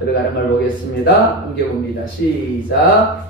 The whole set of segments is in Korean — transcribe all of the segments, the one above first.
들어가는 걸 보겠습니다. 함께 봅니다. 시작.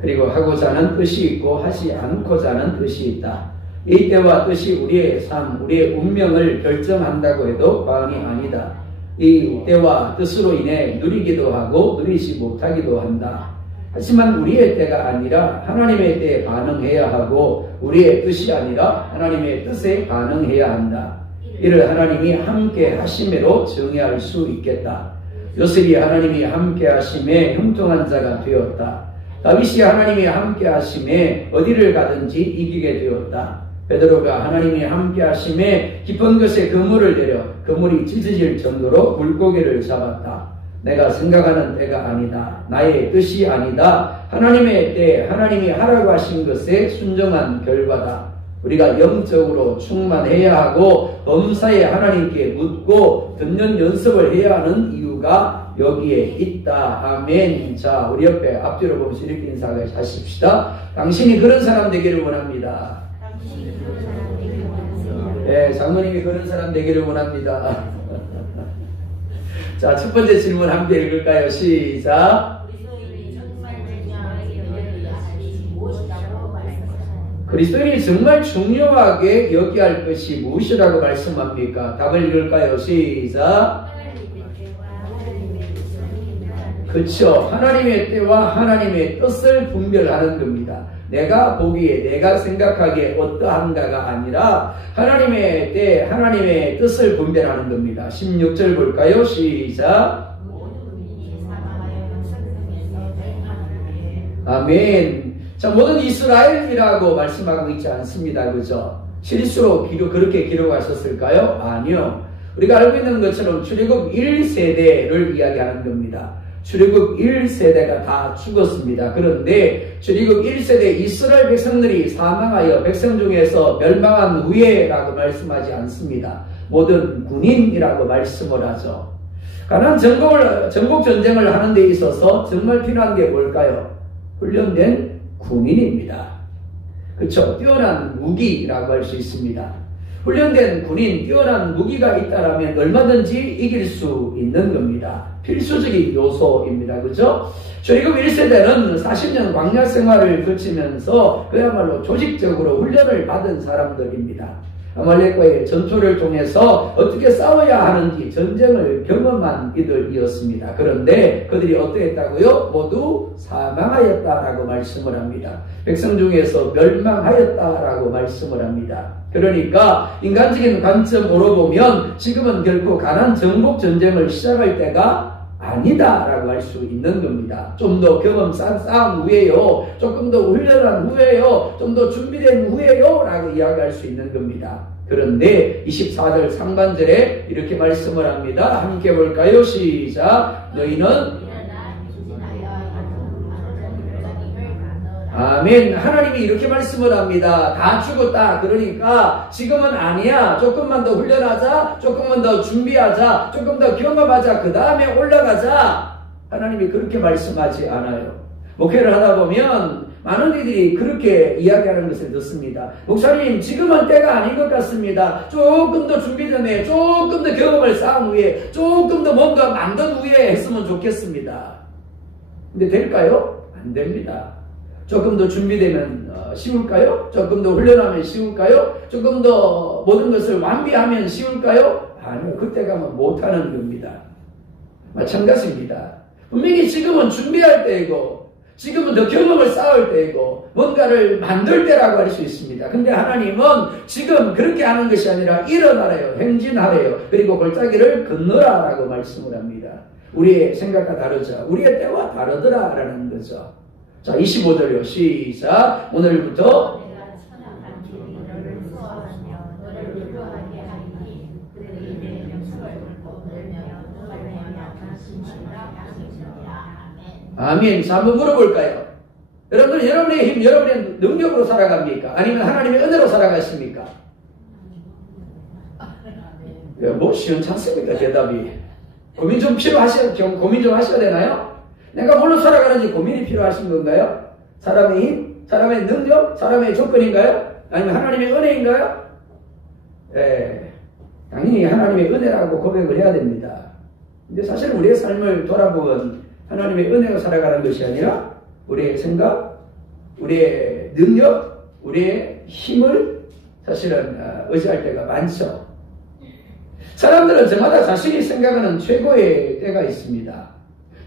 그리고 하고자 하는 뜻이 있고 하지 않고자 하는 뜻이 있다. 이 때와 뜻이 우리의 삶, 우리의 운명을 결정한다고 해도 과언이 아니다. 이 때와 뜻으로 인해 누리기도 하고 누리지 못하기도 한다. 하지만 우리의 때가 아니라 하나님의 때에 반응해야 하고 우리의 뜻이 아니라 하나님의 뜻에 반응해야 한다. 이를 하나님이 함께 하심으로 정의할 수 있겠다. 요셉이 하나님이 함께 하심에 형통한 자가 되었다. 다윗이 하나님이 함께 하심에 어디를 가든지 이기게 되었다. 베드로가 하나님이 함께 하심에 깊은 곳에 그물을 내려 그물이 찢어질 정도로 물고기를 잡았다. 내가 생각하는 때가 아니다. 나의 뜻이 아니다. 하나님의 때, 하나님이 하라고 하신 것에 순종한 결과다. 우리가 영적으로 충만해야 하고 범사에 하나님께 묻고 듣는 연습을 해야 하는 이유가 여기에 있다. 아멘. 자, 우리 옆에 앞뒤로 보면서 이렇게 인사하십시다. 당신이 그런 사람 되기를 원합니다. 네, 장모님이 그런 사람 되기를 원합니다. 자, 첫 번째 질문 함께 읽을까요? 시작. 그리스도인이 정말 중요하게 여기야 할 것이 무엇이라고 말씀합니까? 답을 읽을까요? 시작. 그렇죠. 하나님의 때와 하나님의 뜻을 분별하는 겁니다. 내가 보기에, 내가 생각하기에 어떠한가가 아니라 하나님의 때, 하나님의 뜻을 분별하는 겁니다. 16절 볼까요? 시작. 아멘. 자, 모든 이스라엘이라고 말씀하고 있지 않습니다. 그죠? 실수로 그렇게 기록하셨을까요? 아니요. 우리가 알고 있는 것처럼 출애굽 1세대를 이야기하는 겁니다. 출애굽 1세대가 다 죽었습니다. 그런데 출애굽 1세대 이스라엘 백성들이 사망하여 백성 중에서 멸망한 후에라고 말씀하지 않습니다. 모든 군인이라고 말씀을 하죠. 가나안 정복 전쟁을 하는 데 있어서 정말 필요한 게 뭘까요? 훈련된 군인입니다. 그렇죠? 뛰어난 무기라고 할 수 있습니다. 훈련된 군인, 뛰어난 무기가 있다라면 얼마든지 이길 수 있는 겁니다. 필수적인 요소입니다. 그죠? 출애굽 1세대는 40년 광야 생활을 거치면서 그야말로 조직적으로 훈련을 받은 사람들입니다. 아말렉과의 전투를 통해서 어떻게 싸워야 하는지 전쟁을 경험한 이들이었습니다. 그런데 그들이 어떠했다고요? 모두 사망하였다라고 말씀을 합니다. 백성 중에서 멸망하였다라고 말씀을 합니다. 그러니까 인간적인 관점으로 보면 지금은 결코 가나안 정복 전쟁을 시작할 때가 아니다라고 할 수 있는 겁니다. 좀 더 경험 쌓은 후에요. 조금 더 훈련한 후에요. 좀 더 준비된 후에요. 라고 이야기할 수 있는 겁니다. 그런데 24절 상반절에 이렇게 말씀을 합니다. 함께 볼까요? 시작. 너희는 아멘. 하나님이 이렇게 말씀을 합니다. 다 죽었다. 그러니까 지금은 아니야. 조금만 더 훈련하자. 조금만 더 준비하자. 조금 더 경험하자. 그 다음에 올라가자. 하나님이 그렇게 말씀하지 않아요. 목회를 하다 보면 많은 이들이 그렇게 이야기하는 것을 듣습니다. 목사님, 지금은 때가 아닌 것 같습니다. 조금 더 준비된 후에, 조금 더 경험을 쌓은 후에, 조금 더 뭔가 만든 후에 했으면 좋겠습니다. 근데 될까요? 안 됩니다. 조금 더 준비되면 쉬울까요? 조금 더 훈련하면 쉬울까요? 조금 더 모든 것을 완비하면 쉬울까요? 아니요. 그때 가면 못하는 겁니다. 마찬가지입니다. 분명히 지금은 준비할 때이고 지금은 더 경험을 쌓을 때이고 뭔가를 만들 때라고 할 수 있습니다. 근데 하나님은 지금 그렇게 하는 것이 아니라 일어나래요. 행진하래요. 그리고 골짜기를 건너라라고 말씀을 합니다. 우리의 생각과 다르죠. 우리의 때와 다르더라라는 거죠. 자, 25절이요. 시작. 오늘부터 아멘. 자, 한번 물어볼까요? 여러분들, 여러분의 힘, 여러분의 능력으로 살아갑니까? 아니면 하나님의 은혜로 살아가십니까? 뭐 시원찮습니까? 대답이. 고민 좀 하셔야 되나요? 내가 뭘로 살아가는지 고민이 필요하신 건가요? 사람의 힘? 사람의 능력? 사람의 조건인가요? 아니면 하나님의 은혜인가요? 당연히 하나님의 은혜라고 고백을 해야 됩니다. 근데 사실 우리의 삶을 돌아보면 하나님의 은혜로 살아가는 것이 아니라 우리의 생각, 우리의 능력, 우리의 힘을 사실은 의지할 때가 많죠. 사람들은 저마다 자신이 생각하는 최고의 때가 있습니다.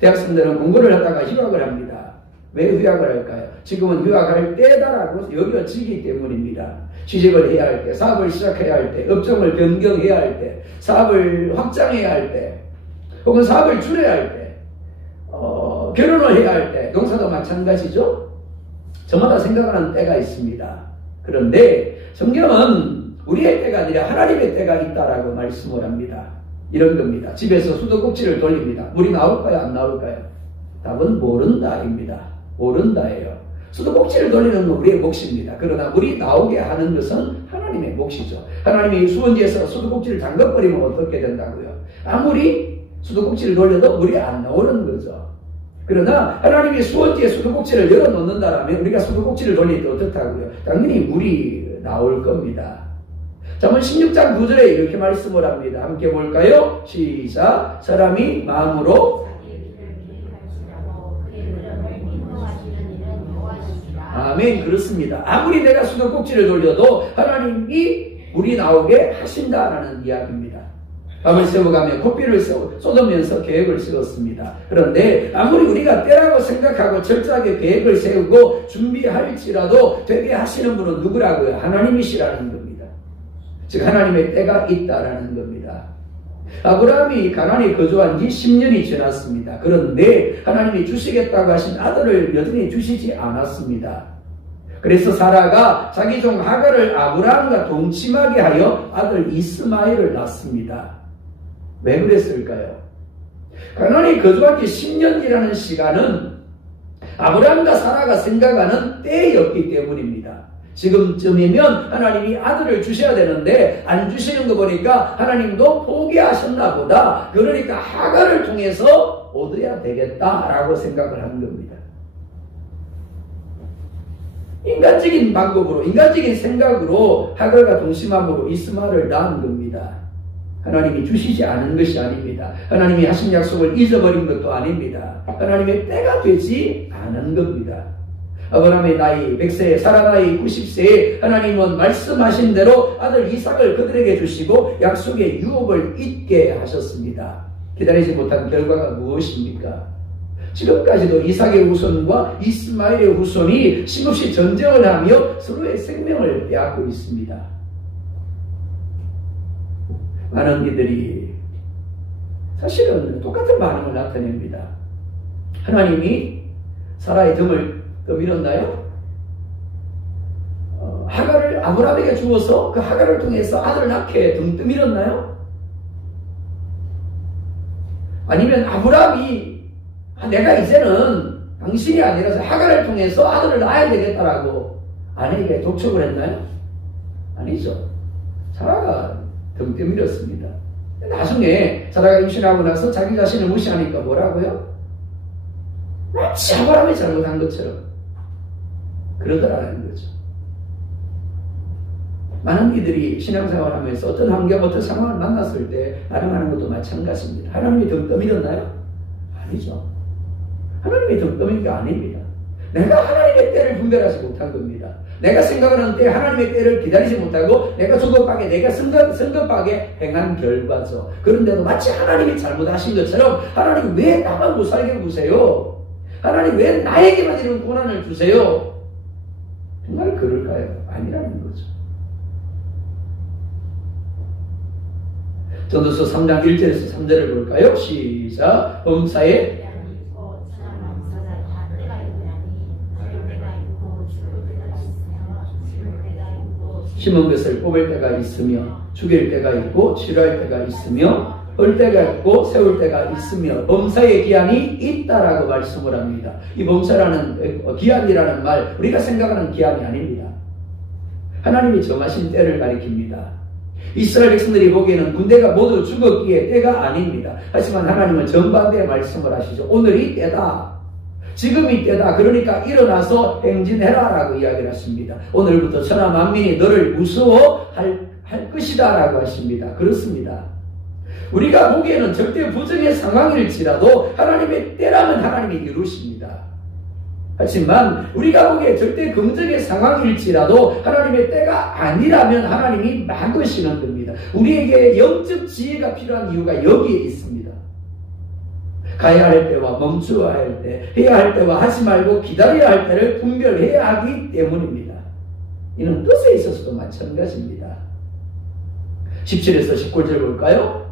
대학생들은 공부를 하다가 휴학을 합니다. 왜 휴학을 할까요? 지금은 휴학할 때다라고 여겨지기 때문입니다. 취직을 해야 할 때, 사업을 시작해야 할 때, 업종을 변경해야 할 때, 사업을 확장해야 할 때, 혹은 사업을 줄여야 할 때, 결혼을 해야 할 때, 농사도 마찬가지죠. 저마다 생각하는 때가 있습니다. 그런데 성경은 우리의 때가 아니라 하나님의 때가 있다라고 말씀을 합니다. 이런 겁니다. 집에서 수도꼭지를 돌립니다. 물이 나올까요? 안 나올까요? 답은 모른다입니다. 모른다예요. 수도꼭지를 돌리는 건 우리의 몫입니다. 그러나 물이 나오게 하는 것은 하나님의 몫이죠. 하나님이 수원지에서 수도꼭지를 잠궈버리면 어떻게 된다고요? 아무리 수도꼭지를 돌려도 물이 안 나오는 거죠. 그러나 하나님이 수원지에 수도꼭지를 열어놓는다라면 우리가 수도꼭지를 돌릴 때 어떻다고요? 당연히 물이 나올 겁니다. 잠언 16장 9절에 이렇게 말씀을 합니다. 함께 볼까요? 시작. 사람이 마음으로 아멘. 그렇습니다. 아무리 내가 수도꼭지를 돌려도 하나님이 물이 나오게 하신다라는 이야기입니다. 밤을 새워가며 코피를 쏟으면서 계획을 세웠습니다. 그런데 아무리 우리가 때라고 생각하고 철저하게 계획을 세우고 준비할지라도 되게 하시는 분은 누구라고요? 하나님이시라는 겁니다. 즉 하나님의 때가 있다라는 겁니다. 아브라함이 가나안에 거주한 지 10년이 지났습니다. 그런데 하나님이 주시겠다고 하신 아들을 여전히 주시지 않았습니다. 그래서 사라가 자기 종 하갈을 아브라함과 동침하게 하여 아들 이스마엘을 낳습니다. 왜 그랬을까요? 가나안에 거주한 지 10년이라는 시간은 아브라함과 사라가 생각하는 때였기 때문입니다. 지금쯤이면 하나님이 아들을 주셔야 되는데 안 주시는 거 보니까 하나님도 포기하셨나 보다. 그러니까 하갈을 통해서 얻어야 되겠다라고 생각을 하는 겁니다. 인간적인 방법으로, 인간적인 생각으로 하갈과 동심함으로 이스마엘을 낳은 겁니다. 하나님이 주시지 않은 것이 아닙니다. 하나님이 하신 약속을 잊어버린 것도 아닙니다. 하나님의 때가 되지 않은 겁니다. 아브라함의 나이 100세, 사라 나이 90세에 하나님은 말씀하신 대로 아들 이삭을 그들에게 주시고 약속의 유업을 잊게 하셨습니다. 기다리지 못한 결과가 무엇입니까? 지금까지도 이삭의 후손과 이스마엘의 후손이 쉼없이 전쟁을 하며 서로의 생명을 빼앗고 있습니다. 많은 이들이 사실은 똑같은 반응을 나타냅니다. 하나님이 사라의 등을 떠밀었나요? 하갈을 아브라함에게 주어서 그 하갈을 통해서 아들을 낳게 등 떠밀었나요? 아니면 아브라함이 내가 이제는 당신이 아니라서 하갈을 통해서 아들을 낳아야 되겠다라고 아내에게 독촉을 했나요? 아니죠. 사라가 등 떠밀었습니다. 나중에 사라가 임신하고 나서 자기 자신을 무시하니까 뭐라고요? 마치 아브라함이 잘못한 것처럼 그러더라는 거죠. 많은 이들이 신앙생활을 하면서 어떤 환경, 어떤 상황을 만났을 때 반응하는 것도 마찬가지입니다. 하나님이 등 떠밀었나요? 아니죠. 하나님이 등 떠민 게 아닙니다. 내가 하나님의 때를 분별하지 못한 겁니다. 내가 생각하는 때 하나님의 때를 기다리지 못하고 내가 조급하게, 내가 성급하게 행한 결과죠. 그런데도 마치 하나님이 잘못하신 것처럼 하나님 왜 나만 못 살게 구세요? 하나님 왜 나에게만 이런 고난을 주세요? 정말 그럴까요? 아니라는 거죠. 전도서 3장 1절에서 3절을 볼까요? 시작. 범사에 심은 것을 뽑을 때가 있으며 죽일 때가 있고 치료할 때가 있으며 헐 때가 있고 세울 때가 있으며 범사의 기한이 있다라고 말씀을 합니다. 이 범사라는 기한이라는 말 우리가 생각하는 기한이 아닙니다. 하나님이 정하신 때를 가리킵니다. 이스라엘 백성들이 보기에는 군대가 모두 죽었기에 때가 아닙니다. 하지만 하나님은 정반대의 말씀을 하시죠. 오늘이 때다. 지금이 때다. 그러니까 일어나서 행진해라 라고 이야기를 하십니다. 오늘부터 천하 만민이 너를 무서워할 것이다 라고 하십니다. 그렇습니다. 우리가 보기에는 절대 부정의 상황일지라도 하나님의 때라면 하나님이 이루십니다. 하지만 우리가 보기에 절대 긍정의 상황일지라도 하나님의 때가 아니라면 하나님이 막으시는 겁니다. 우리에게 영적 지혜가 필요한 이유가 여기에 있습니다. 가야 할 때와 멈추어야 할 때, 해야 할 때와 하지 말고 기다려야 할 때를 분별해야 하기 때문입니다. 이는 뜻에 있어서도 마찬가지입니다. 17에서 19절 볼까요?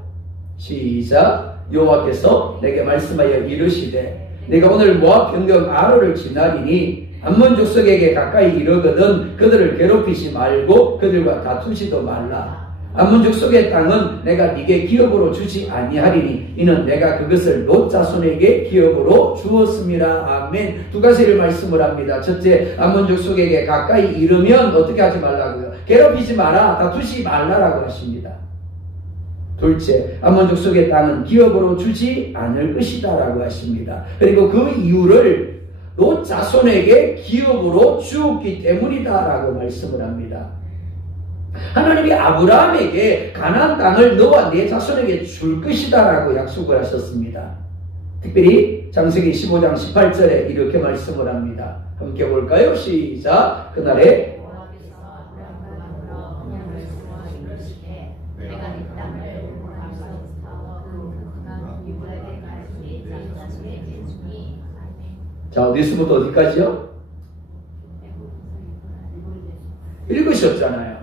시작. 여호와께서 내게 말씀하여 이르시되 내가 오늘 모압 변경 아로를 지나리니 암몬 족속에게 가까이 이르거든 그들을 괴롭히지 말고 그들과 다투지도 말라. 암몬 족속의 땅은 내가 네게 기업으로 주지 아니하리니 이는 내가 그것을 롯 자손에게 기업으로 주었음이라. 아멘. 두 가지를 말씀을 합니다. 첫째, 암몬 족속에게 가까이 이르면 어떻게 하지 말라고요? 괴롭히지 마라, 다투지 말라라고 하십니다. 둘째, 암몬 족속의 땅은 기업으로 주지 않을 것이다 라고 하십니다. 그리고 그 이유를 롯 자손에게 기업으로 주었기 때문이다 라고 말씀을 합니다. 하나님이 아브라함에게 가나안 땅을 너와 네 자손에게 줄 것이다 라고 약속을 하셨습니다. 특별히 창세기 15장 18절에 이렇게 말씀을 합니다. 함께 볼까요? 시작. 그날에 자, 어디서부터 어디까지요? 읽으셨잖아요.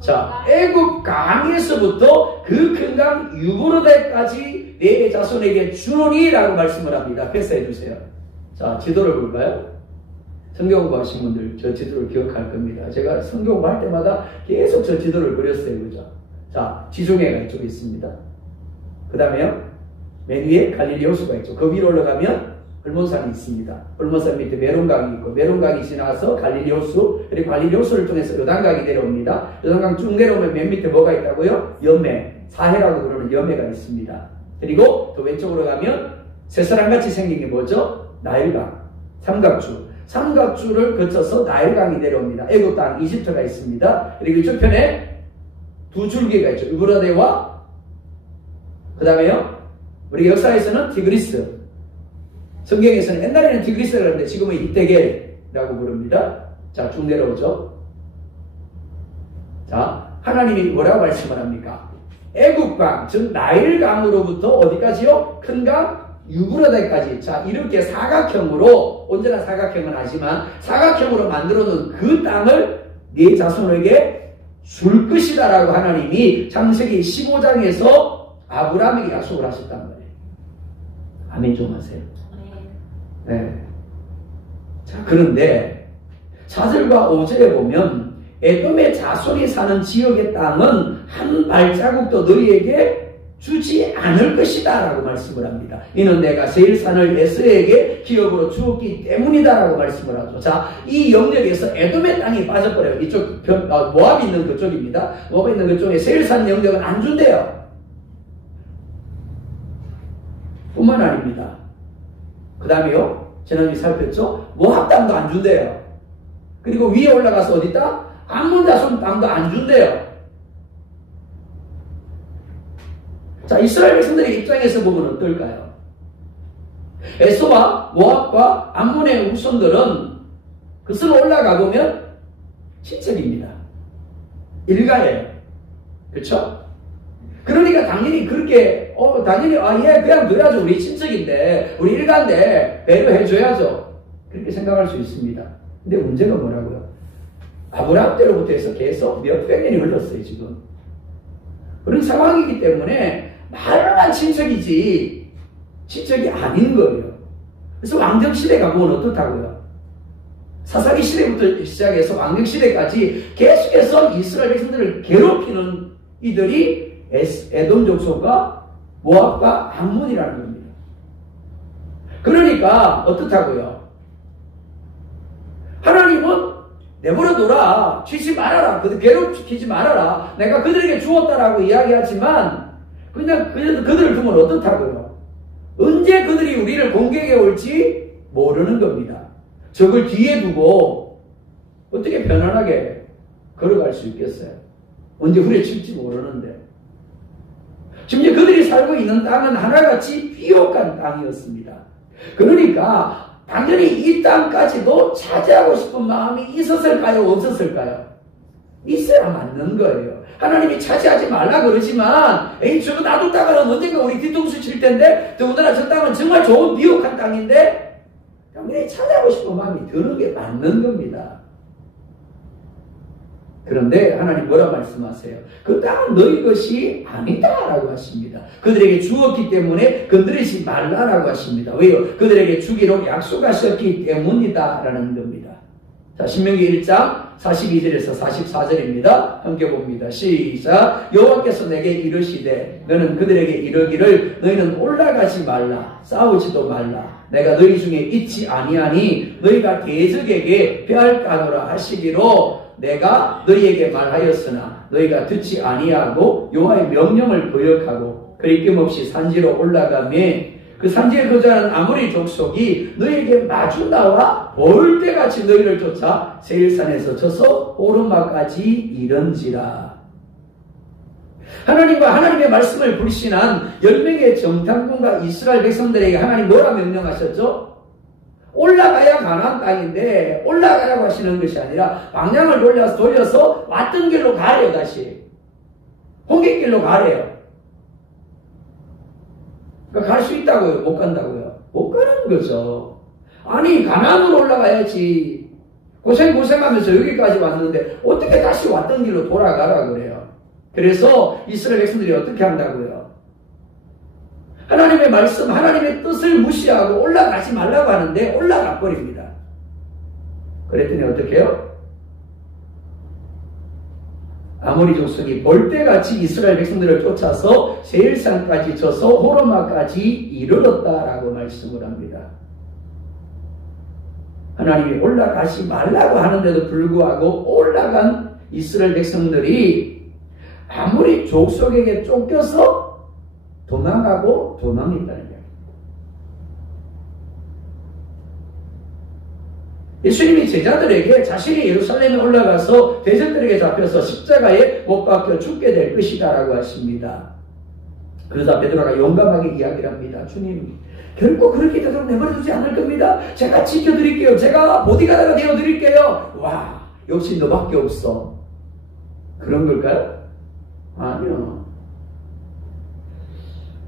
자, 애굽 강에서부터 그 큰 강 유브라데까지 네 자손에게 주노니 라고 말씀을 합니다. 패스해 주세요. 자, 지도를 볼까요? 성경 공부하신 분들 저 지도를 기억할 겁니다. 제가 성경 공부할 때마다 계속 저 지도를 그렸어요. 그죠? 자, 지중해가 이쪽에 있습니다. 그 다음에요, 맨 위에 갈릴리 호수가 있죠. 그 위로 올라가면 헐몬산이 있습니다. 헐몬산 밑에 메론강이 있고, 메론강이 지나서 갈릴리 호수, 그리고 갈릴리 호수를 통해서 요단강이 내려옵니다. 요단강 쭉 내려오면 맨 밑에 뭐가 있다고요? 염해, 사해라고 부르는 염해가 있습니다. 그리고 또 왼쪽으로 가면 새사람같이 생긴 게 뭐죠? 나일강, 삼각주를 거쳐서 나일강이 내려옵니다. 애굽 땅 이집트가 있습니다. 그리고 이쪽 편에 두 줄기가 있죠. 유브라데와 그 다음에요, 우리 역사에서는 티그리스, 성경에서는 옛날에는 티그리스라고 하는데 지금은 이떼겔이라고 부릅니다. 자, 쭉 내려오죠. 자, 하나님이 뭐라고 말씀을 합니까? 애굽강, 즉 나일강으로부터 어디까지요? 큰강 유브라데까지. 자, 이렇게 사각형으로, 언제나 사각형은 하지만 사각형으로 만들어 놓은 그 땅을 네 자손에게 줄 것이다 라고 하나님이 창세기 15장에서 아브라함에게 약속을 하셨단 말이에요. 아멘 좀 하세요. 네. 자, 그런데 4절과 5절에 보면 에돔의 자손이 사는 지역의 땅은 한 발자국도 너희에게 주지 않을 것이다 라고 말씀을 합니다. 이는 내가 세일산을 에서에게 기업으로 주었기 때문이다 라고 말씀을 하죠. 자, 이 영역에서 에돔의 땅이 빠져버려요. 이쪽 모압이 있는 그쪽입니다. 모압이 있는 그쪽에 세일산 영역은 안 준대요. 뿐만 아닙니다. 그 다음에요, 지난주에 살폈죠? 모압 땅도 안 준대요. 그리고 위에 올라가서 어디 땅? 암몬 자손 땅도 안 준대요. 자, 이스라엘 백성들의 입장에서 보면 어떨까요? 에서와 모압과 암몬의 후손들은 그것을 올라가 보면 친척입니다. 일가예요. 그렇죠? 그러니까 당연히 그렇게 당연히 얘 그냥 둬야죠. 우리 친척인데 우리 일가인데 배려해줘야죠. 그렇게 생각할 수 있습니다. 근데 문제가 뭐라고요? 아브라함 때로부터 해서 계속 몇백 년이 흘렀어요. 지금 그런 상황이기 때문에 말만 친척이지 친척이 아닌 거예요. 그래서 왕정시대가 뭘 어떻다고요? 사사기 시대부터 시작해서 왕정시대까지 계속해서 이스라엘 백성들을 괴롭히는 이들이 에돔 족속과 모압과 암몬이라는 겁니다. 그러니까 어떻다고요? 하나님은 내버려둬라, 치지 말아라, 괴롭히지 말아라, 내가 그들에게 주었다라고 이야기하지만 그냥 그들을 두면 어떻다고요? 언제 그들이 우리를 공격해 올지 모르는 겁니다. 적을 뒤에 두고 어떻게 편안하게 걸어갈 수 있겠어요? 언제 후려칠지 모르는데. 심지어 그들이 살고 있는 땅은 하나같이 비옥한 땅이었습니다. 그러니까 당연히 이 땅까지도 차지하고 싶은 마음이 있었을까요? 없었을까요? 있어야 맞는 거예요. 하나님이 차지하지 말라 그러지만 에이 저거 놔뒀다가는 언젠가 우리 뒤통수 칠 텐데 더군다나 저 땅은 정말 좋은 비옥한 땅인데 당연히 차지하고 싶은 마음이 드는 게 맞는 겁니다. 그런데 하나님 뭐라 말씀하세요? 그 땅은 너희 것이 아니다라고 하십니다. 그들에게 주었기 때문에 건드리지 말라라고 하십니다. 왜요? 그들에게 주기로 약속하셨기 때문이다라는 겁니다. 자, 신명기 1장 42절에서 44절입니다. 함께 봅니다. 시작. 여호와께서 내게 이르시되 너는 그들에게 이르기를 너희는 올라가지 말라 싸우지도 말라 내가 너희 중에 있지 아니하니 너희가 대적에게 패할까노라 하시기로 내가 너희에게 말하였으나 너희가 듣지 아니하고 여호와의 명령을 거역하고 거리낌없이 산지로 올라가매 그 산지에 거주하는 아모리 족속이 너희에게 마주 나와 볼때같이 너희를 쫓아 세일산에서 쳐서 호르마까지 이른지라. 하나님과 하나님의 말씀을 불신한 10명의 정탐꾼과 이스라엘 백성들에게 하나님 뭐라 명령하셨죠? 올라가야 가나안 땅인데 올라가라고 하시는 것이 아니라 방향을 돌려서 왔던 길로 가래요. 다시 홍길길로 가래요. 그러니까 갈 수 있다고요? 못 간다고요? 못 가는 거죠. 아니 가나안으로 올라가야지. 고생하면서 여기까지 왔는데 어떻게 다시 왔던 길로 돌아가라 그래요. 그래서 이스라엘 백성들이 어떻게 한다고요? 하나님의 말씀, 하나님의 뜻을 무시하고 올라가지 말라고 하는데 올라가 버립니다. 그랬더니 어떻게 해요? 아모리 족속이 볼때같이 이스라엘 백성들을 쫓아서 세일산까지 쳐서 호르마까지 이르렀다라고 말씀을 합니다. 하나님이 올라가지 말라고 하는데도 불구하고 올라간 이스라엘 백성들이 아모리 족속에게 쫓겨서 도망가고 도망했다는 이야기입니다. 예수님이 제자들에게 자신이 예루살렘에 올라가서 대적들에게 잡혀서 십자가에 못 박혀 죽게 될 것이다 라고 하십니다. 그러자 베드로가 용감하게 이야기를 합니다. 주님 결코 그렇게 되도록 내버려두지 않을 겁니다. 제가 지켜드릴게요. 제가 보디가드가 되어드릴게요. 와 역시 너밖에 없어. 그런 걸까요? 아니요.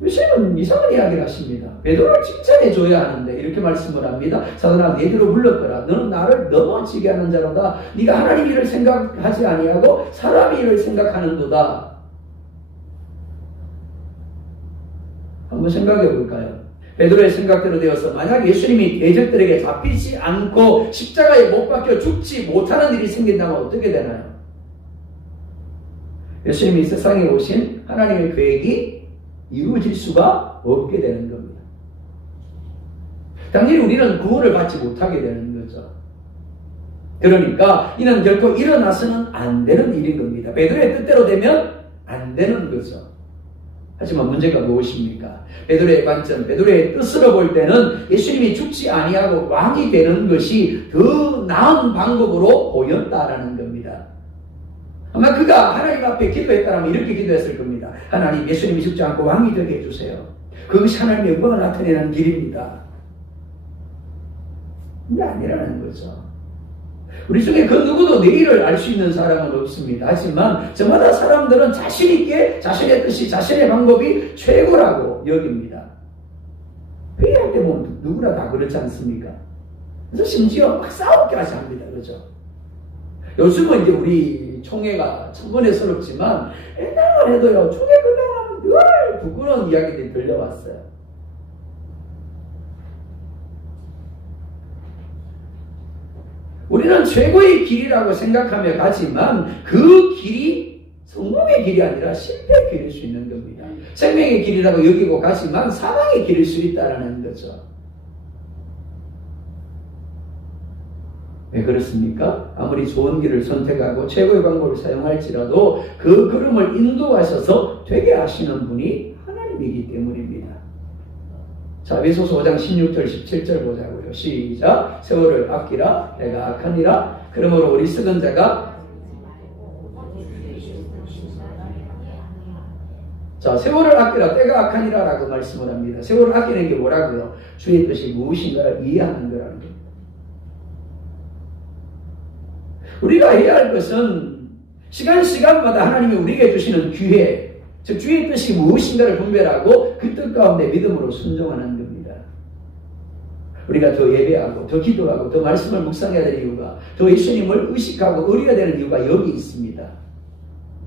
예수님은 이상한 이야기를 하십니다. 베드로를 칭찬해줘야 하는데 이렇게 말씀을 합니다. 사단아 내 뒤로 물러가라. 너는 나를 넘어지게 하는 자로다. 네가 하나님 일을 생각하지 아니하고 사람 일을 생각하는도다. 한번 생각해 볼까요? 베드로의 생각대로 되어서 만약 예수님이 대적들에게 잡히지 않고 십자가에 못 박혀 죽지 못하는 일이 생긴다면 어떻게 되나요? 예수님이 세상에 오신 하나님의 계획이 이루어질 수가 없게 되는 겁니다. 당연히 우리는 구원을 받지 못하게 되는 거죠. 그러니까 이는 결코 일어나서는 안 되는 일인 겁니다. 베드로의 뜻대로 되면 안 되는 거죠. 하지만 문제가 무엇입니까? 베드로의 관점, 베드로의 뜻으로 볼 때는 예수님이 죽지 아니하고 왕이 되는 것이 더 나은 방법으로 보였다라는 겁니다. 아마 그가 하나님 앞에 기도했다면 이렇게 기도했을 겁니다. 하나님 예수님이 죽지 않고 왕이 되게 해주세요. 그것이 하나님의 영광을 나타내는 길입니다. 이게 아니라는 거죠. 우리 중에 그 누구도 내일을 알 수 있는 사람은 없습니다. 하지만 저마다 사람들은 자신있게 자신의 뜻이 자신의 방법이 최고라고 여깁니다. 회의할 때 보면 누구나 다 그렇지 않습니까? 그래서 심지어 막 싸우기까지 합니다. 그렇죠? 요즘은 이제 우리 총회가 천번에스럽지만 옛날만 해도요. 총회 끝나면 늘 부끄러운 이야기들이 들려왔어요. 우리는 최고의 길이라고 생각하며 가지만 그 길이 성공의 길이 아니라 실패의 길일 수 있는 겁니다. 생명의 길이라고 여기고 가지만 사망의 길일 수 있다는 거죠. 왜 그렇습니까? 아무리 좋은 길을 선택하고 최고의 방법을 사용할지라도 그 걸음을 인도하셔서 되게 하시는 분이 하나님이기 때문입니다. 자, 에베소서 5장 16절 17절 보자고요. 시작. 세월을 아끼라 때가 악하니라. 그러므로 우리 썩은 자가 자, 세월을 아끼라 때가 악하니라 라고 말씀을 합니다. 세월을 아끼는 게 뭐라고요? 주의 뜻이 무엇인가를 이해하는 거라는 겁니다. 우리가 해야 할 것은 시간마다 하나님이 우리에게 주시는 기회, 즉 주의 뜻이 무엇인가를 분별하고 그 뜻 가운데 믿음으로 순종하는 겁니다. 우리가 더 예배하고 더 기도하고 더 말씀을 묵상해야 되는 이유가, 더 예수님을 의식하고 의뢰해야 되는 이유가 여기 있습니다.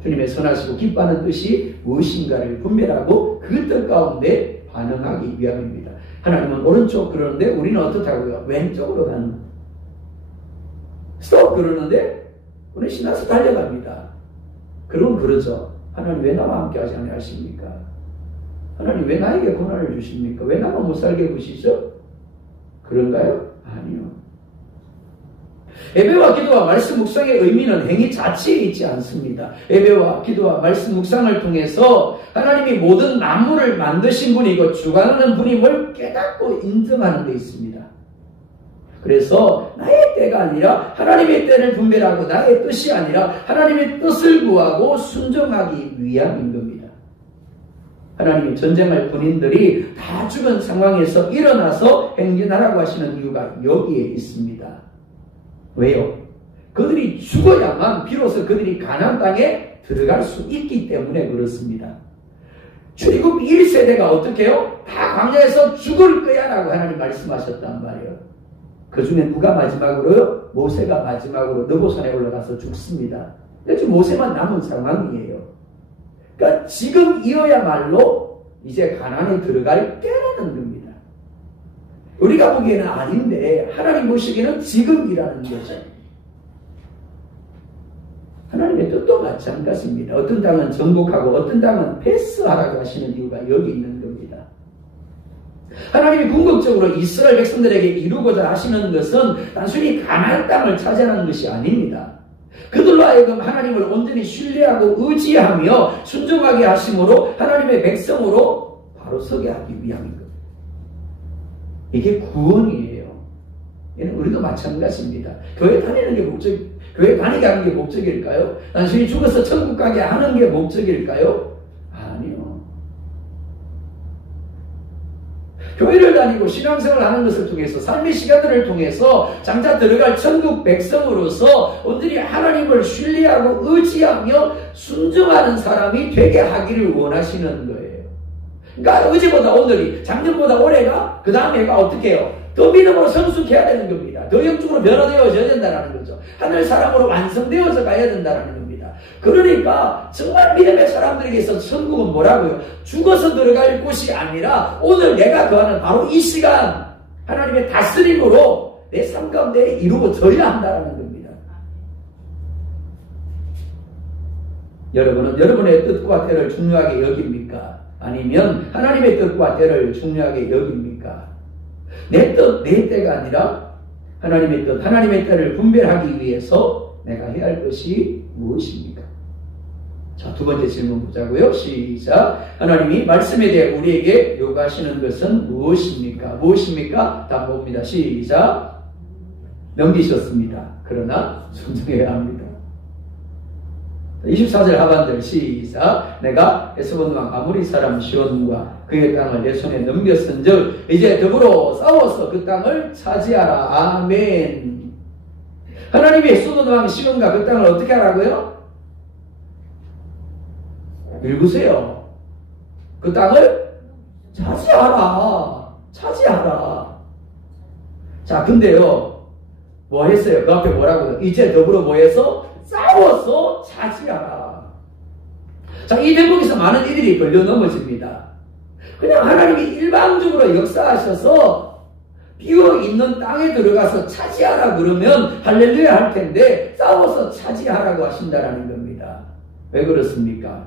주님의 선하시고 기뻐하는 뜻이 무엇인가를 분별하고 그 뜻 가운데 반응하기 위함입니다. 하나님은 오른쪽 그러는데 우리는 어떻다고요? 왼쪽으로 가는. 스톱 그러는데 우리는 신나서 달려갑니다. 그러면 그러죠. 하나님 왜 나와 함께 하지 않으십니까? 하나님 왜 나에게 고난을 주십니까? 왜 나만 못 살게 구시죠? 그런가요? 아니요. 예배와 기도와 말씀 묵상의 의미는 행위 자체에 있지 않습니다. 예배와 기도와 말씀 묵상을 통해서 하나님이 모든 만물을 만드신 분이고 주관하는 분임을 깨닫고 인정하는 데 있습니다. 그래서 나의 때가 아니라 하나님의 때를 분별하고 나의 뜻이 아니라 하나님의 뜻을 구하고 순종하기 위함인 겁니다. 하나님이 전쟁할 군인들이 다 죽은 상황에서 일어나서 행진하라고 하시는 이유가 여기에 있습니다. 왜요? 그들이 죽어야만 비로소 그들이 가나안 땅에 들어갈 수 있기 때문에 그렇습니다. 출애굽 1세대가 어떻게 해요? 다 광야에서 죽을 거야 라고 하나님 말씀하셨단 말이에요. 그 중에 누가 마지막으로요? 모세가 마지막으로 느보산에 올라가서 죽습니다. 지금 모세만 남은 상황이에요. 그러니까 지금이어야말로 이제 가나안에 들어갈 때라는 겁니다. 우리가 보기에는 아닌데 하나님 보시기에는 지금이라는 거죠. 하나님의 뜻도 마찬가지입니다. 어떤 땅은 정복하고 어떤 땅은 패스하라고 하시는 이유가 여기 있는 겁니다. 하나님이 궁극적으로 이스라엘 백성들에게 이루고자 하시는 것은 단순히 가나안 땅을 차지하는 것이 아닙니다. 그들로 하여금 하나님을 온전히 신뢰하고 의지하며 순종하게 하심으로 하나님의 백성으로 바로 서게 하기 위함인 겁니다. 이게 구원이에요. 얘는 우리도 마찬가지입니다. 교회 다니는 게 교회 다니게 하는 게 목적일까요? 단순히 죽어서 천국 가게 하는 게 목적일까요? 아니요. 교회를 다니고 신앙생활을 하는 것을 통해서 삶의 시간들을 통해서 장차 들어갈 천국 백성으로서 온전히 하나님을 신뢰하고 의지하며 순종하는 사람이 되게 하기를 원하시는 거예요. 그러니까 어제보다 오늘이, 작년보다 올해가, 그 다음 해가 어떻게 해요? 더 믿음으로 성숙해야 되는 겁니다. 더 영적으로 변화되어져야 된다는 거죠. 하늘 사람으로 완성되어져 가야 된다는 겁니다. 그러니까 정말 믿음의 사람들에게서 천국은 뭐라고요? 죽어서 들어갈 곳이 아니라 오늘 내가 거하는 바로 이 시간 하나님의 다스림으로 내 삶 가운데 이루어져야 한다는 겁니다. 여러분은 여러분의 뜻과 때를 중요하게 여깁니까? 아니면 하나님의 뜻과 때를 중요하게 여깁니까? 내 뜻, 내 때가 아니라 하나님의 뜻, 하나님의 때를 분별하기 위해서 내가 해야 할 것이 무엇입니까? 자, 두 번째 질문 보자고요. 시작. 하나님이 말씀에 대해 우리에게 요구하시는 것은 무엇입니까? 무엇입니까? 답 봅니다. 시작. 넘기셨습니다. 그러나 순종해야 합니다. 24절 하반절 시작. 내가 에스본 왕 아모리 사람 시온과 그의 땅을 내 손에 넘겼은즉 이제 더불어 싸워서 그 땅을 차지하라. 아멘. 하나님이 에스본 왕 시온과 그 땅을 어떻게 하라고요? 읽으세요. 그 땅을 차지하라. 차지하라. 자, 근데요, 뭐 했어요? 그 앞에 뭐라고요? 이제 더불어 뭐 해서? 싸워서 차지하라. 자, 이 대목에서 많은 이들이 걸려 넘어집니다. 그냥 하나님이 일방적으로 역사하셔서 비어있는 땅에 들어가서 차지하라 그러면 할렐루야 할 텐데 싸워서 차지하라고 하신다라는 겁니다. 왜 그렇습니까?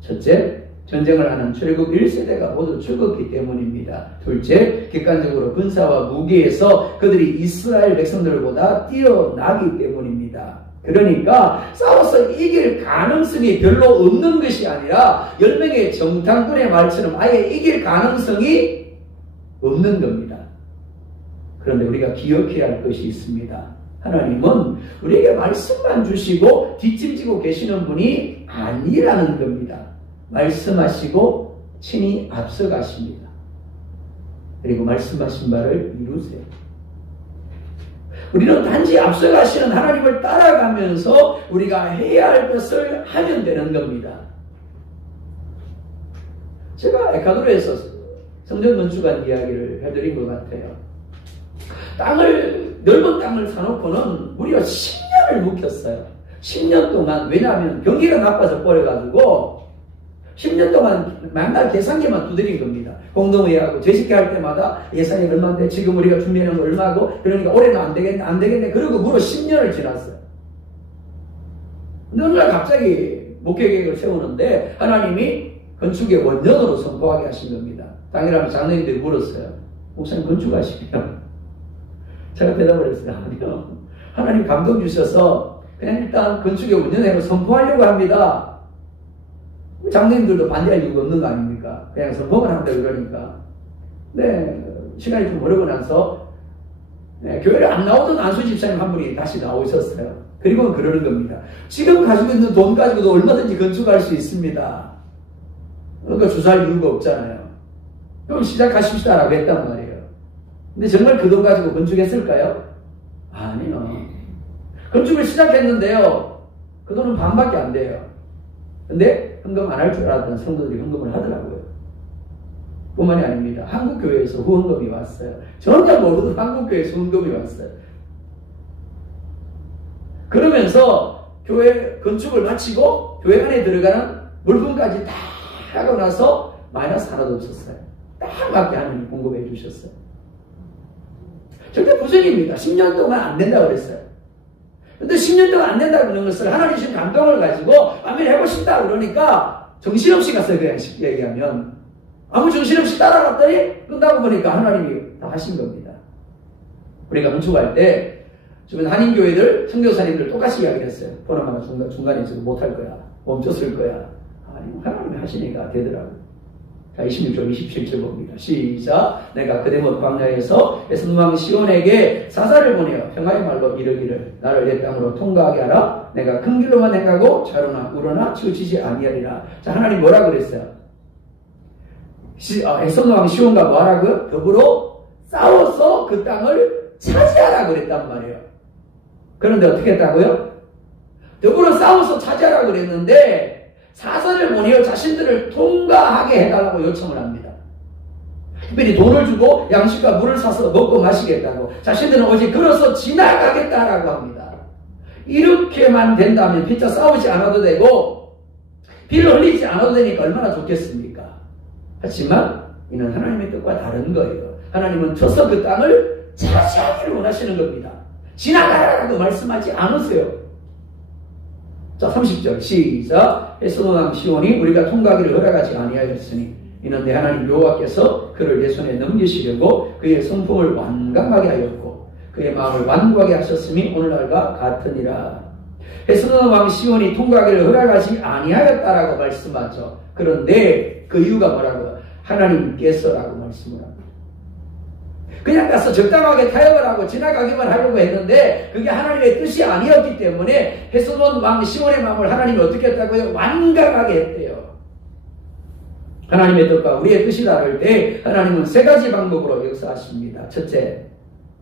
첫째, 전쟁을 하는 출애굽 1세대가 모두 죽었기 때문입니다. 둘째, 객관적으로 군사와 무기에서 그들이 이스라엘 백성들보다 뛰어나기 때문입니다. 그러니까 싸워서 이길 가능성이 별로 없는 것이 아니라 10명의 정탐꾼의 말처럼 아예 이길 가능성이 없는 겁니다. 그런데 우리가 기억해야 할 것이 있습니다. 하나님은 우리에게 말씀만 주시고 뒷짐지고 계시는 분이 아니라는 겁니다. 말씀하시고 친히 앞서가십니다. 그리고 말씀하신 바를 이루세요. 우리는 단지 앞서가시는 하나님을 따라가면서 우리가 해야 할 것을 하면 되는 겁니다. 제가 에콰도르에서 성전 건축한 이야기를 해드린 것 같아요. 넓은 땅을 사놓고는 우리가 10년을 묵혔어요. 10년 동안, 왜냐하면 경기가 나빠서 버려가지고 10년 동안 맨날 계산기만 두드린 겁니다. 공동회의하고 재짓기 할 때마다 예산이 얼마인데 지금 우리가 준비하는 거 얼마고, 그러니까 올해는 안 되겠네. 그러고 무려 10년을 지났어요. 근데 어느 날 갑자기 목회 계획을 세우는데 하나님이 건축의 원년으로 선포하게 하신 겁니다. 당일하면 장로님들이 물었어요. 목사님 건축하시면? 제가 대답을 했어요. 아니요. 하나님 감동 주셔서 그냥 일단 건축의 원년으로 선포하려고 합니다. 장로님들도 반대할 이유가 없는 거 아닙니까? 그냥 선포만 한다 그러니까. 네, 시간이 좀 오르고 나서 교회를 안 나오던 안수 집사님 한 분이 다시 나오셨어요. 그리고 그러는 겁니다. 지금 가지고 있는 돈 가지고도 얼마든지 건축할 수 있습니다. 그러니까 주사할 이유가 없잖아요. 그럼 시작하십시다라고 했단 말이에요. 근데 정말 그 돈 가지고 건축했을까요? 아니요. 건축을 시작했는데요. 그 돈은 반밖에 안 돼요. 근데 헌금 안 할 줄 알았던 성도들이 헌금을 하더라고요. 뿐만이 아닙니다. 한국교회에서 후원금이 왔어요. 전혀 모르던 한국교회에서 후원금이 왔어요. 그러면서 교회 건축을 마치고 교회 안에 들어가는 물품까지 다 하고 나서 마이너스 하나도 없었어요. 딱 맞게 하나님 공급해 주셨어요. 절대 부정입니다. 10년 동안 안 된다고 그랬어요. 근데 10년 동안 안 된다고 그러는 것을 하나님 주신 감동을 가지고 아멘 해보고 싶다 그러니까 정신없이 갔어요. 그냥 쉽게 얘기하면. 아무 정신없이 따라갔더니 끝나고 보니까 하나님이 다 하신 겁니다. 우리가 건축할 때 주변 한인교회들, 선교사님들 똑같이 이야기를 했어요. 보나마나 중간에 지금 못할 거야. 멈췄을 거야. 아니, 하나님이 하시니까 되더라고요. 자, 26절, 27절 봅니다. 시작. 내가 그대못 광야에서 에스무왕 시온에게 사사를 보내어 평화의 말로 이르기를 나를 내 땅으로 통과하게 하라. 내가 큰 길로만 행하고 좌로나 우로나 치우치지 아니하리라. 자, 하나님 뭐라 그랬어요? 에스무왕 시온과 뭐 하라고요? 더불어 싸워서 그 땅을 차지하라 그랬단 말이에요. 그런데 어떻게 했다고요? 더불어 싸워서 차지하라 그랬는데 사사를 보내어 자신들을 통과하게 해달라고 요청을 합니다. 특별히 돈을 주고 양식과 물을 사서 먹고 마시겠다고, 자신들은 오직 걸어서 지나가겠다라고 합니다. 이렇게만 된다면 진짜 싸우지 않아도 되고 피를 흘리지 않아도 되니까 얼마나 좋겠습니까? 하지만 이는 하나님의 뜻과 다른 거예요. 하나님은 쳐서 그 땅을 차지하기를 원하시는 겁니다. 지나가라고 말씀하지 않으세요. 자, 30절 시작. 에스무왕 시온이 우리가 통과하기를 허락하지 아니하였으니 이는 내 하나님 여호와께서 그를 내 손에 넘기시려고 그의 성품을 완강하게 하였고 그의 마음을 완고하게 하셨음이 오늘날과 같으니라. 에스무왕 시온이 통과하기를 허락하지 아니하였다라고 말씀하죠. 그런데 그 이유가 뭐라고요? 하나님께서라고 말씀을 합니다. 그냥 가서 적당하게 타협을 하고 지나가기만 하려고 했는데 그게 하나님의 뜻이 아니었기 때문에 에스무왕 왕 시온의 마음을 하나님이 어떻게 했다고요? 완강하게 했대요. 하나님의 뜻과 우리의 뜻이 다를 때 하나님은 세 가지 방법으로 역사하십니다. 첫째,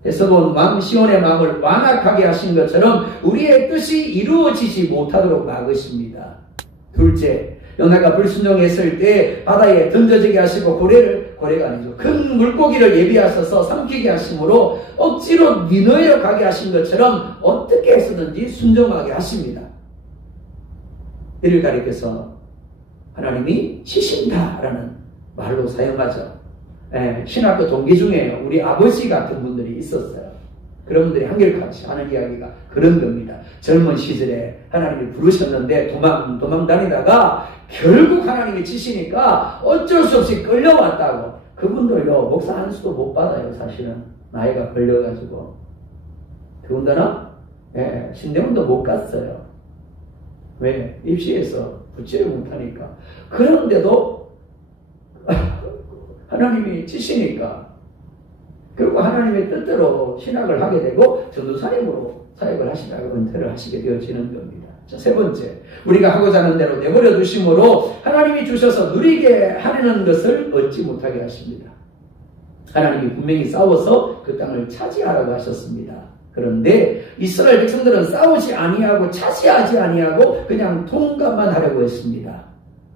에스무왕 왕 시온의 마음을 완악하게 하신 것처럼 우리의 뜻이 이루어지지 못하도록 막으십니다. 둘째, 요나가 불순종했을 때 바다에 던져지게 하시고 고래가 아니죠. 큰 물고기를 예비하셔서 삼키게 하심으로 억지로 니느웨로 가게 하신 것처럼 어떻게 해서든지 순종하게 하십니다. 이를 가리켜서 하나님이 치신다라는 말로 사용하죠. 신학교 동기 중에 우리 아버지 같은 분들이 있었어요. 그런 분들이 한결같이 하는 이야기가 그런 겁니다. 젊은 시절에 하나님이 부르셨는데 도망 다니다가 결국 하나님이 치시니까 어쩔 수 없이 끌려왔다고. 그분들요 목사 한 수도 못 받아요. 사실은 나이가 걸려가지고 더군다나 신대문도 못 갔어요. 왜? 입시에서 붙지를 못하니까. 그런데도 하나님이 치시니까 그리고 하나님의 뜻대로 신학을 하게 되고 전도사님으로 사역을 하시다가 은퇴를 하시게 되어지는 겁니다. 자, 세 번째, 우리가 하고자 하는 대로 내버려 두심으로 하나님이 주셔서 누리게 하려는 것을 얻지 못하게 하십니다. 하나님이 분명히 싸워서 그 땅을 차지하라고 하셨습니다. 그런데 이스라엘 백성들은 싸우지 아니하고 차지하지 아니하고 그냥 통과만 하려고 했습니다.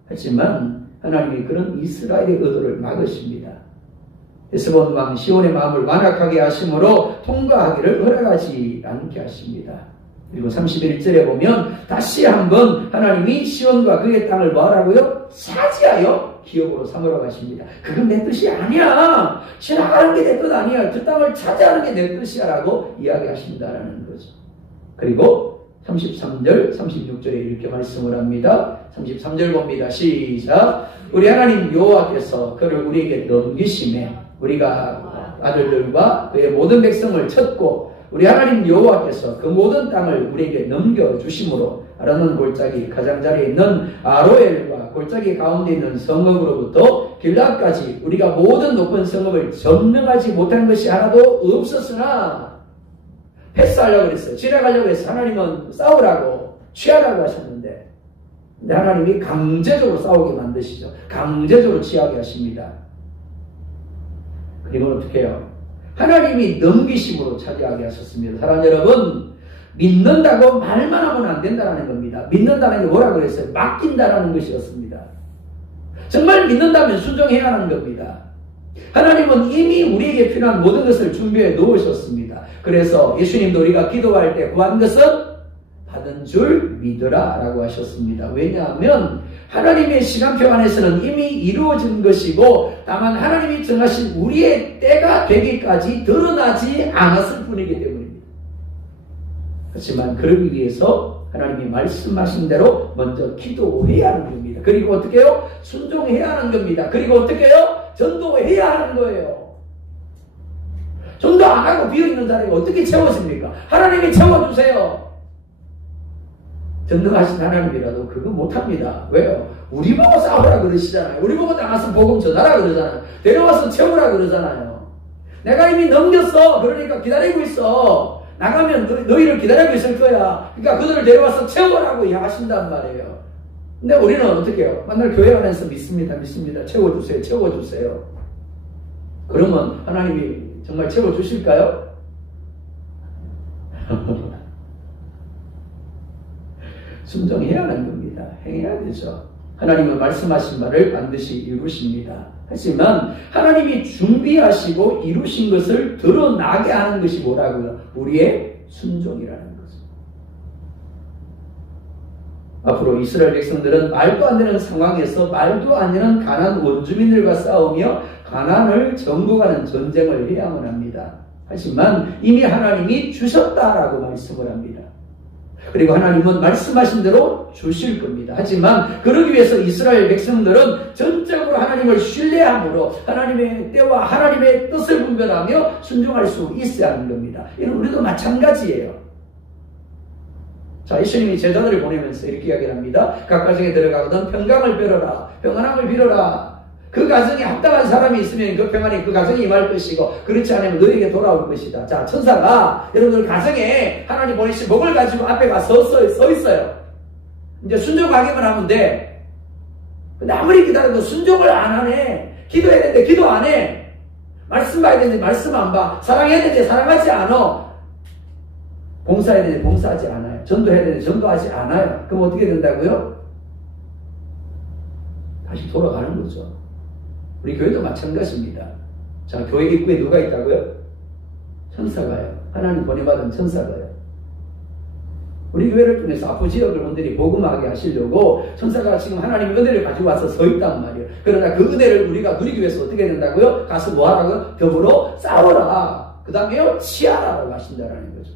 하지만 하나님이 그런 이스라엘의 의도를 막으십니다. 에스본 왕 시온의 마음을 완악하게 하심으로 통과하기를 허락하지 않게 하십니다. 그리고 31절에 보면 다시 한번 하나님이 시온과 그의 땅을 뭐하라고요? 차지하여 기업으로 삼으러 가십니다. 그건 내 뜻이 아니야. 지나가는 게 내 뜻 아니야. 그 땅을 차지하는 게 내 뜻이야 라고 이야기하신다라는 거죠. 그리고 33절, 36절에 이렇게 말씀을 합니다. 33절 봅니다. 시작. 우리 하나님 여호와께서 그를 우리에게 넘기심에 우리가 아들들과 그의 모든 백성을 쳤고 우리 하나님 여호와께서 그 모든 땅을 우리에게 넘겨주심으로 아르논 골짜기 가장자리에 있는 아로엘과 골짜기 가운데 있는 성읍으로부터 길앗까지 우리가 모든 높은 성읍을 점령하지 못한 것이 하나도 없었으나 패스하려고 그랬어요. 지나가려고 했어요. 하나님은 싸우라고 취하라고 하셨는데 근데 하나님이 강제적으로 싸우게 만드시죠. 강제적으로 취하게 하십니다. 그리고 어떻게 해요? 하나님이 넘기심으로 차지하게 하셨습니다. 사랑 여러분, 믿는다고 말만 하면 안 된다는 겁니다. 믿는다는 게 뭐라 그랬어요? 맡긴다라는 것이었습니다. 정말 믿는다면 순종해야 하는 겁니다. 하나님은 이미 우리에게 필요한 모든 것을 준비해 놓으셨습니다. 그래서 예수님도 우리가 기도할 때 구한 것은 받은 줄 믿으라 라고 하셨습니다. 왜냐하면 하나님의 시간표 안에서는 이미 이루어진 것이고 다만 하나님이 정하신 우리의 때가 되기까지 드러나지 않았을 뿐이기 때문입니다. 하지만 그러기 위해서 하나님이 말씀하신 대로 먼저 기도해야 하는 겁니다. 그리고 어떻게 해요? 순종해야 하는 겁니다. 그리고 어떻게 해요? 전도해야 하는 거예요. 전도 안 하고 비어있는 자리가 어떻게 채워집니까? 하나님이 채워주세요. 전능하신 하나님이라도 그거 못합니다. 왜요? 우리 보고 싸우라 그러시잖아요. 우리 보고 나가서 복음 전하라 그러잖아요. 데려와서 채우라 그러잖아요. 내가 이미 넘겼어. 그러니까 기다리고 있어. 나가면 너희를 기다리고 있을 거야. 그러니까 그들을 데려와서 채우라고 이야기하신단 말이에요. 근데 우리는 어떻게 해요? 맨날 교회 안에서 믿습니다. 채워주세요. 채워주세요. 그러면 하나님이 정말 채워주실까요? 순종해야 하는 겁니다. 행해야 되죠. 하나님은 말씀하신 바를 반드시 이루십니다. 하지만 하나님이 준비하시고 이루신 것을 드러나게 하는 것이 뭐라고요? 우리의 순종이라는 거죠. 앞으로 이스라엘 백성들은 말도 안 되는 상황에서 말도 안 되는 가나안 원주민들과 싸우며 가나안을 정복하는 전쟁을 해야만 합니다. 하지만 이미 하나님이 주셨다라고 말씀을 합니다. 그리고 하나님은 말씀하신 대로 주실 겁니다. 하지만 그러기 위해서 이스라엘 백성들은 전적으로 하나님을 신뢰함으로 하나님의 때와 하나님의 뜻을 분별하며 순종할 수 있어야 하는 겁니다. 이는 우리도 마찬가지예요. 자, 예수님이 제자들을 보내면서 이렇게 이야기를 합니다. 각 가정에 들어가거든 평강을 빌어라. 평안함을 빌어라. 그 가정에 합당한 사람이 있으면 그 평안이 그 가정에 임할 것이고 그렇지 않으면 너에게 돌아올 것이다. 자, 천사가 여러분들 가정에 하나님 보내신 복을 가지고 앞에 가서 서 있어요. 이제 순종하기만 하면 돼. 근데 아무리 기다려도 순종을 안 하네. 기도해야 되는데 기도 안 해. 말씀 봐야 되는데 말씀 안 봐. 사랑해야 되는데 사랑하지 않아. 봉사해야 되는데 봉사하지 않아요. 전도해야 되는데 전도하지 않아요. 그럼 어떻게 된다고요? 다시 돌아가는 거죠. 우리 교회도 마찬가지입니다. 자, 교회 입구에 누가 있다고요? 천사가요. 하나님 보내받은 천사가요. 우리 교회를 통해서 아픈 지역을 분들이 복음하게 하시려고 천사가 지금 하나님의 은혜를 가지고 와서 서 있단 말이에요. 그러나 그 은혜를 우리가 누리기 위해서 어떻게 된다고요? 가서 뭐 하라고요? 더불어 싸워라. 그 다음에요, 치하라고 하신다라는 거죠.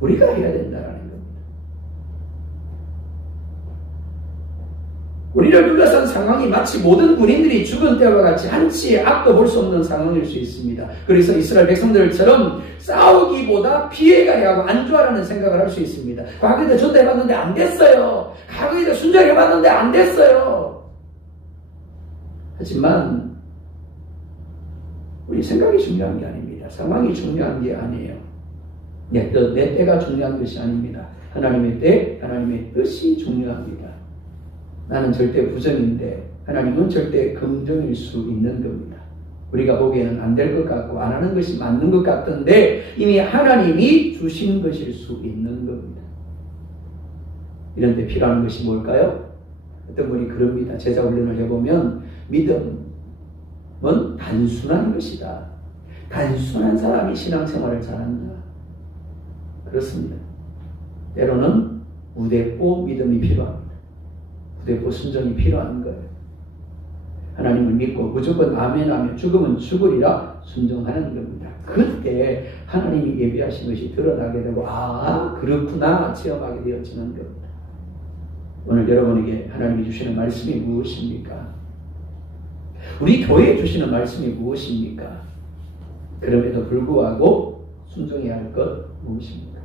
우리가 해야 된다라는 겁니다. 우리를 둘러싼 상황이 마치 모든 군인들이 죽은 때와 같이 한치의 앞도 볼 수 없는 상황일 수 있습니다. 그래서 이스라엘 백성들처럼 싸우기보다 피해가야 하고 안주하라는 생각을 할 수 있습니다. 과거에도 전도해봤는데 안 됐어요. 과거에도 순종해봤는데 안 됐어요. 하지만 우리 생각이 중요한 게 아닙니다. 겁니다. 상황이 중요한 게 아니에요. 내 때가 중요한 것이 아닙니다. 하나님의 때, 하나님의 뜻이 중요합니다. 나는 절대 부정인데 하나님은 절대 긍정일 수 있는 겁니다. 우리가 보기에는 안 될 것 같고 안 하는 것이 맞는 것 같던데 이미 하나님이 주신 것일 수 있는 겁니다. 이런 데 필요한 것이 뭘까요? 어떤 분이 그럽니다. 제자 훈련을 해보면 믿음은 단순한 것이다. 단순한 사람이 신앙생활을 잘한다. 그렇습니다. 때로는 무대뽀 믿음이 필요합니다. 무대뽀 순종이 필요한 거예요. 하나님을 믿고 무조건 아멘하며 죽으면 죽으리라 순종하는 겁니다. 그때 하나님이 예비하신 것이 드러나게 되고 아 그렇구나 체험하게 되어지는 겁니다. 오늘 여러분에게 하나님이 주시는 말씀이 무엇입니까? 우리 교회에 주시는 말씀이 무엇입니까? 그럼에도 불구하고 순종해야 할 것 무엇입니까?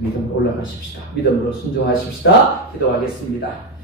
믿음으로 올라가십시다. 믿음으로 순종하십시다. 기도하겠습니다.